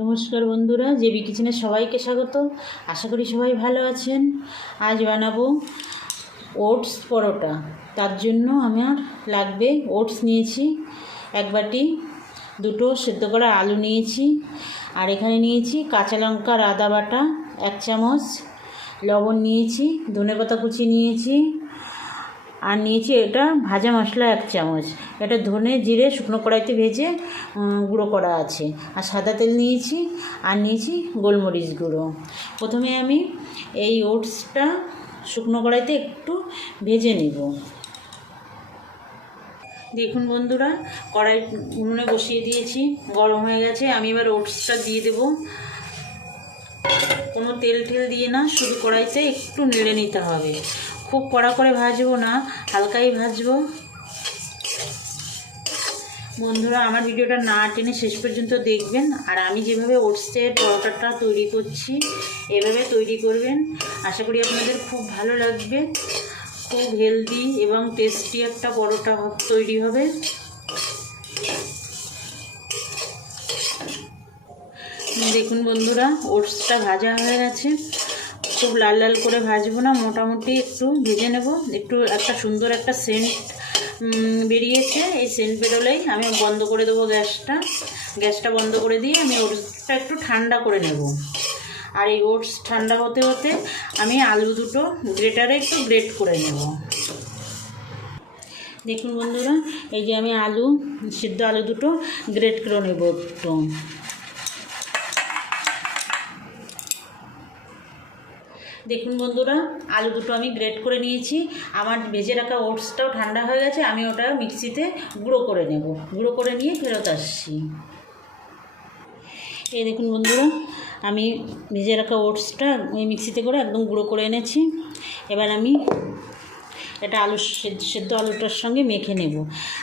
নমস্কার বন্ধুরা, জেবি কিচেনে সবাইকে স্বাগত। আশা করি সবাই ভালো আছেন। আজ বানাবো ওটস পরোটা। তার জন্য আমার লাগবে ওটস নিয়েছি এক বাটি, দুটো সেদ্ধ করা আলু নিয়েছি, আর এখানে নিয়েছি কাঁচা লঙ্কা আদা বাটা 1 চামচ, লবণ নিয়েছি, ধনেপাতা কুচি নিয়েছি, আর নিয়েছি এটা ভাজা মশলা 1 চামচ। এটা ধনে জিরে শুকনো কড়াইতে ভেজে গুঁড়ো করা আছে। আর সাদা তেল নিয়েছি, আর নিয়েছি গোলমরিচ গুঁড়ো। প্রথমে আমি এই ওটসটা শুকনো কড়াইতে একটু ভেজে নেব। দেখুন বন্ধুরা, কড়াই উনুনে বসিয়ে দিয়েছি, গরম হয়ে গেছে। আমি এবার ওটসটা দিয়ে দেব। কোনো তেল দিয়ে না, শুধু কড়াইতে একটু নেড়ে নিতে হবে। খুব কড়া করে ভাজবো না, হালকাই ভাজবো। বন্ধুরা, আমার ভিডিওটা না টেনে শেষ পর্যন্ত দেখবেন। আর আমি যেভাবে ওটসের পরোটাটা তৈরি করছি, এভাবে তৈরি করবেন। আশা করি আপনাদের খুব ভালো লাগবে। খুব হেলদি এবং টেস্টি একটা পরোটা তৈরি হবে। দেখুন বন্ধুরা, ওটসটা ভাজা হয়ে গেছে। খুব লাল লাল করে ভাজবো না, মোটামুটি একটু ভেজে নেব। একটু একটা সুন্দর একটা সেন্ট বেরিয়েছে। এই সেন্ট বেরোলেই আমি বন্ধ করে দেবো গ্যাসটা বন্ধ করে দিয়ে আমি ওটসটা একটু ঠান্ডা করে নেব। আর এই ওটস ঠান্ডা হতে হতে আমি আলু দুটো গ্রেটারে একটু গ্রেট করে নেব। দেখুন বন্ধুরা, এই যে আমি সিদ্ধ আলু দুটো গ্রেট করে নেব একটু। দেখুন বন্ধুরা, আলু দুটো আমি গ্রেট করে নিয়েছি। আমার ভেজে রাখা ওটসটাও ঠান্ডা হয়ে গেছে। আমি ওটা মিক্সিতে গুঁড়ো করে নেব। গুঁড়ো করে নিয়ে ফেরত আসছি। এই দেখুন বন্ধুরা, আমি ভেজে রাখা ওটসটা ওই মিক্সিতে করে একদম গুঁড়ো করে এনেছি। এবার আমি এটা সেদ্ধ আলুটার সঙ্গে মেখে নেব।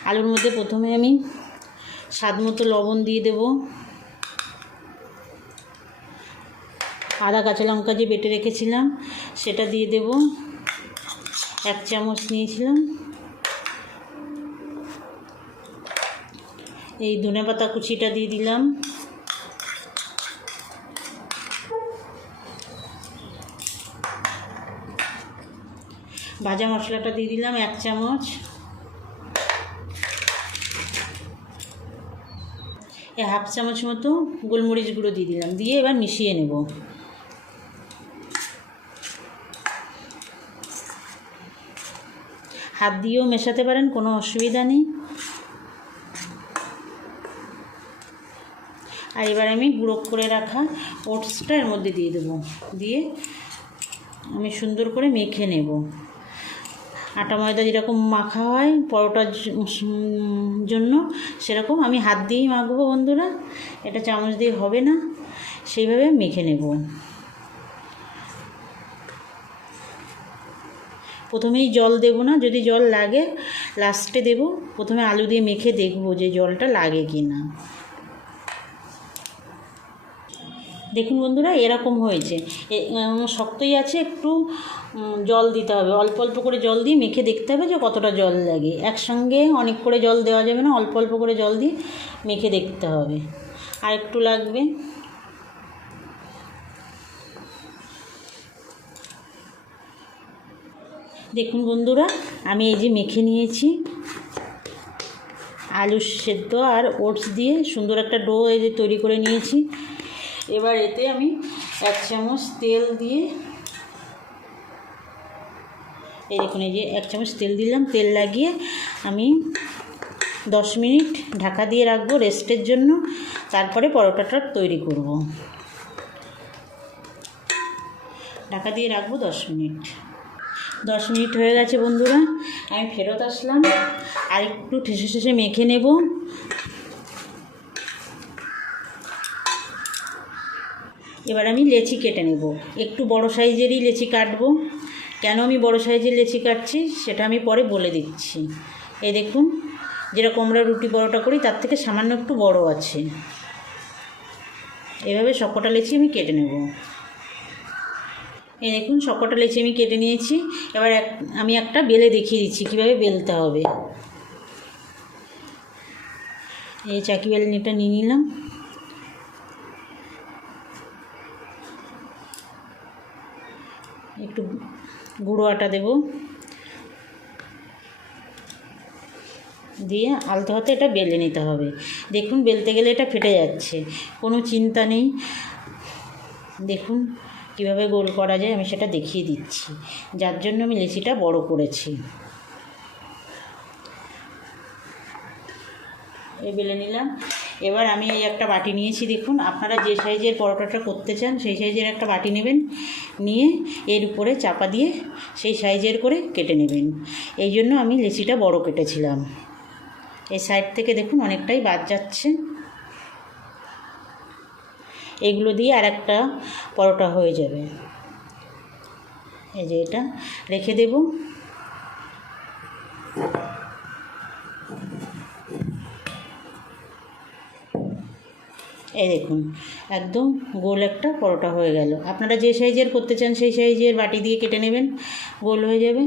আলুর মধ্যে প্রথমে আমি স্বাদ মতো লবণ দিয়ে দেবো। আদা কাঁচা লঙ্কা যে বেটে রেখেছিলাম সেটা দিয়ে দেব, 1 চামচ নিয়েছিলাম। এই ধনেপাতা কুচিটা দিয়ে দিলাম। ভাজা মশলাটা দিয়ে দিলাম 1 চামচ। এই 1/2 চামচ মতো গোলমরিচ গুঁড়ো দিয়ে দিলাম। দিয়ে এবার মিশিয়ে নেব। হাত দিয়েও মেশাতে পারেন, কোনো অসুবিধা নেই। আর এবার আমি গুঁড়ো করে রাখা ওটসটা এর মধ্যে দিয়ে দেবো। দিয়ে আমি সুন্দর করে মেখে নেব। আটা ময়দা যেরকম মাখা হয় পরোটার জন্য, সেরকম আমি হাত দিয়েই মাখবো বন্ধুরা। এটা চামচ দিয়ে হবে না, সেইভাবে মেখে নেব। প্রথমেই জল দেব না, যদি জল লাগে লাস্টে দেব। প্রথমে আলু দিয়ে মেখে দেখব যে জলটা লাগে কি না। দেখুন বন্ধুরা, এরকম হয়েছে। শক্তই আছে, একটু জল দিতে হবে। অল্প অল্প করে জল দিয়ে মেখে দেখতে হবে যে কতটা জল লাগে। একসঙ্গে অনেক করে জল দেওয়া যাবে না, অল্প অল্প করে জল দিয়ে মেখে দেখতে হবে। আর একটু লাগবে। দেখুন বন্ধুরা, আমি এই যে মেখে নিয়েছি আলু সেদ্ধ আর ওটস দিয়ে সুন্দর একটা ডো এই যে তৈরি করে নিয়েছি। এবার এতে আমি 1 চামচ তেল দিয়ে, এই দেখুন এই যে 1 চামচ তেল দিলাম। তেল লাগিয়ে আমি 10 মিনিট ঢাকা দিয়ে রাখবো রেস্টের জন্য। তারপরে পরোটাটা তৈরি করব। ঢাকা দিয়ে রাখবো 10 মিনিট। 10 মিনিট হয়ে গেছে বন্ধুরা, আমি ফেরত আসলাম। আর একটু ঠেসে মেখে নেব। এবার আমি লেচি কেটে নেব। একটু বড় সাইজেরই লেচি কাটবো। কেন আমি বড় সাইজের লেচি কাটছি সেটা আমি পরে বলে দিচ্ছি। এই দেখুন, যেরকম আমরা রুটি পরোটা করি তার থেকে সামান্য একটু বড় আছে। এভাবে সবকটা লেচি আমি কেটে নেব। এই দেখুন, সবকটা লেচি আমি কেটে নিয়েছি। এবার আমি একটা বেলে দেখিয়ে দিচ্ছি কীভাবে বেলতে হবে। এই চাকি বেলনিটা নিয়ে নিলাম। একটু গুঁড়ো আটা দেব, দিয়ে আলতো হাতে এটা বেলে নিতে হবে। দেখুন বেলতে গেলে এটা ফেটে যাচ্ছে, কোনো চিন্তা নেই। দেখুন কীভাবে গোল করা যায় আমি সেটা দেখিয়ে দিচ্ছি, যার জন্য আমি লেচিটা বড় করেছি। এই বেলে নিলাম। এবার আমি এই একটা বাটি নিয়েছি, দেখুন আপনারা যে সাইজের পরোটাটা করতে চান সেই সাইজের একটা বাটি নেবেন, নিয়ে এর উপরে চাপা দিয়ে সেই সাইজের করে কেটে নেবেন। এই জন্য আমি লেচিটা বড় কেটেছিলাম। এই সাইড থেকে দেখুন অনেকটাই বাদ যাচ্ছে। এগুলো দিয়ে আর একটা পরোটা হয়ে যাবে। এই যে এটা রেখে দেব। এই দেখুন একদম গোল একটা পরোটা হয়ে গেল। আপনারা যে সাইজের করতে চান সেই সাইজের বাটি দিয়ে কেটে নেবেন, গোল হয়ে যাবে।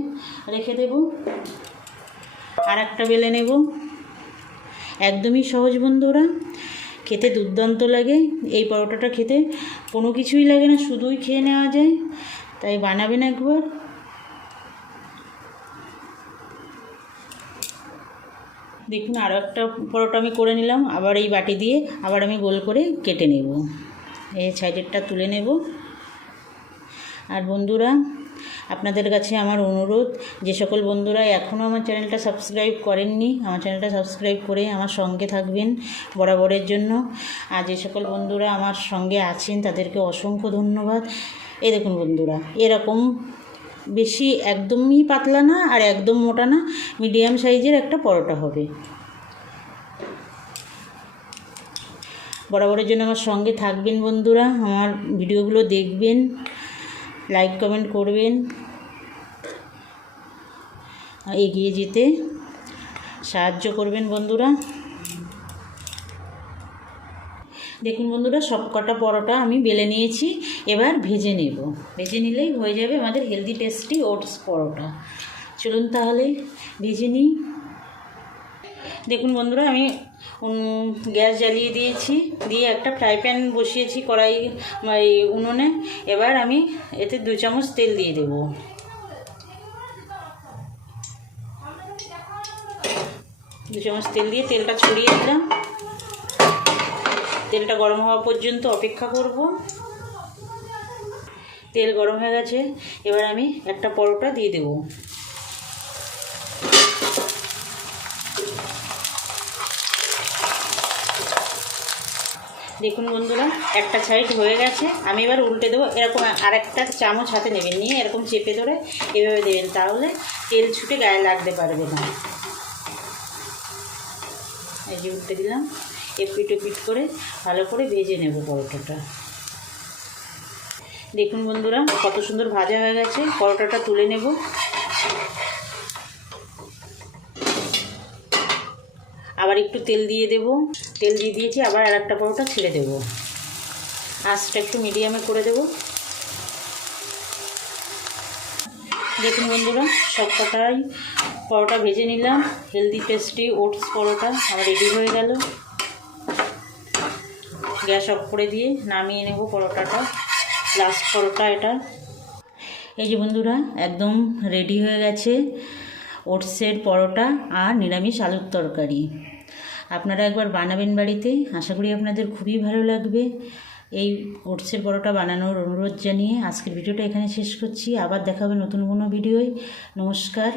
রেখে দেব। আর একটা বেলে নেব। একদমই সহজ বন্ধুরা, খেতে দুর্দান্ত লাগে। এই পরোটাটা খেতে কোনো কিছুই লাগে না, শুধুই খেয়ে নেওয়া যায়, তাই বানাবেন একবার। দেখুন আরও একটা পরোটা আমি করে নিলাম, আবার এই বাটি দিয়ে আবার আমি গোল করে কেটে নেব। এই সাইডেরটা তুলে নেব। আর বন্ধুরা আপনাদের কাছে আমার অনুরোধ, যে সকল বন্ধুরা এখনও আমার চ্যানেলটা সাবস্ক্রাইব করেননি, আমার চ্যানেলটা সাবস্ক্রাইব করে আমার সঙ্গে থাকবেন বরাবরের জন্য। আর যে সকল বন্ধুরা আমার সঙ্গে আছেন তাদেরকে অসংখ্য ধন্যবাদ। এই দেখুন বন্ধুরা, এরকম বেশি একদমই পাতলা না আর একদম মোটা না, মিডিয়াম সাইজের একটা পরোটা হবে। বরাবরের জন্য আমার সঙ্গে থাকবেন বন্ধুরা, আমার ভিডিওগুলো দেখবেন, লাইক কমেন্ট করবেন, এগিয়ে যেতে সাহায্য করবেন বন্ধুরা। দেখুন বন্ধুরা সব কটা পরোটা আমি বেলে নিয়েছি, এবার ভেজে নেব। ভেজে নিলেই হয়ে যাবে আমাদের হেলদি টেস্টি ওটস পরোটা। চলুন তাহলে ভেজে নিই। দেখুন বন্ধুরা আমি গ্যাস জ্বালিয়ে দিয়েছি, দিয়ে একটা ফ্রাই প্যান বসিয়েছি কড়াই উনুনে। এবার আমি এতে 2 চামচ তেল দিয়ে দেব। দু চামচ তেল দিয়ে তেলটা ছড়িয়ে দিলাম। তেলটা গরম হওয়া পর্যন্ত অপেক্ষা করব। তেল গরম হয়ে গেছে, এবার আমি একটা পরোটা দিয়ে দেব। দেখুন বন্ধুরা একটা সাইড হয়ে গেছে, আমি এবার উল্টে দেবো। এরকম আরেকটা চামচ হাতে নেবেন, নিয়ে এরকম চেপে ধরে এভাবে দেবেন, তাহলে তেল ছুটে গায়ে লাগতে পারবে না। এই যে উল্টে দিলাম, এপিট ওপিট করে ভালো করে ভেজে নেব পরোটাটা। দেখুন বন্ধুরা কত সুন্দর ভাজা হয়ে গেছে। পরোটাটা তুলে নেব। আবার একটু তেল দিয়ে দেব। তেল দিয়ে দিয়েছি, আবার আর একটা পরোটা ছেড়ে দেব। আঁচটা একটু মিডিয়ামে করে দেব। দেখুন বন্ধুরা সব কটাই পরোটা ভেজে নিলাম। হেলদি টেস্টি ওটস পরোটা আমার রেডি হয়ে গেল। গ্যাস অফ করে দিয়ে নামিয়ে নেব পরোটাটা। লাস্ট পরোটা এটা। এই যে বন্ধুরা একদম রেডি হয়ে গেছে ওটসের পরোটা আর নিরামিষ আলুর তরকারি। আপনারা একবার বানাবেন বাড়িতে, আশা করি আপনাদের খুবই ভালো লাগবে। এই ওটসের পরোটা বানানোর অনুরোধ জানিয়ে আজকের ভিডিওটা এখানে শেষ করছি। আবার দেখা হবে নতুন কোনো ভিডিওয়। নমস্কার।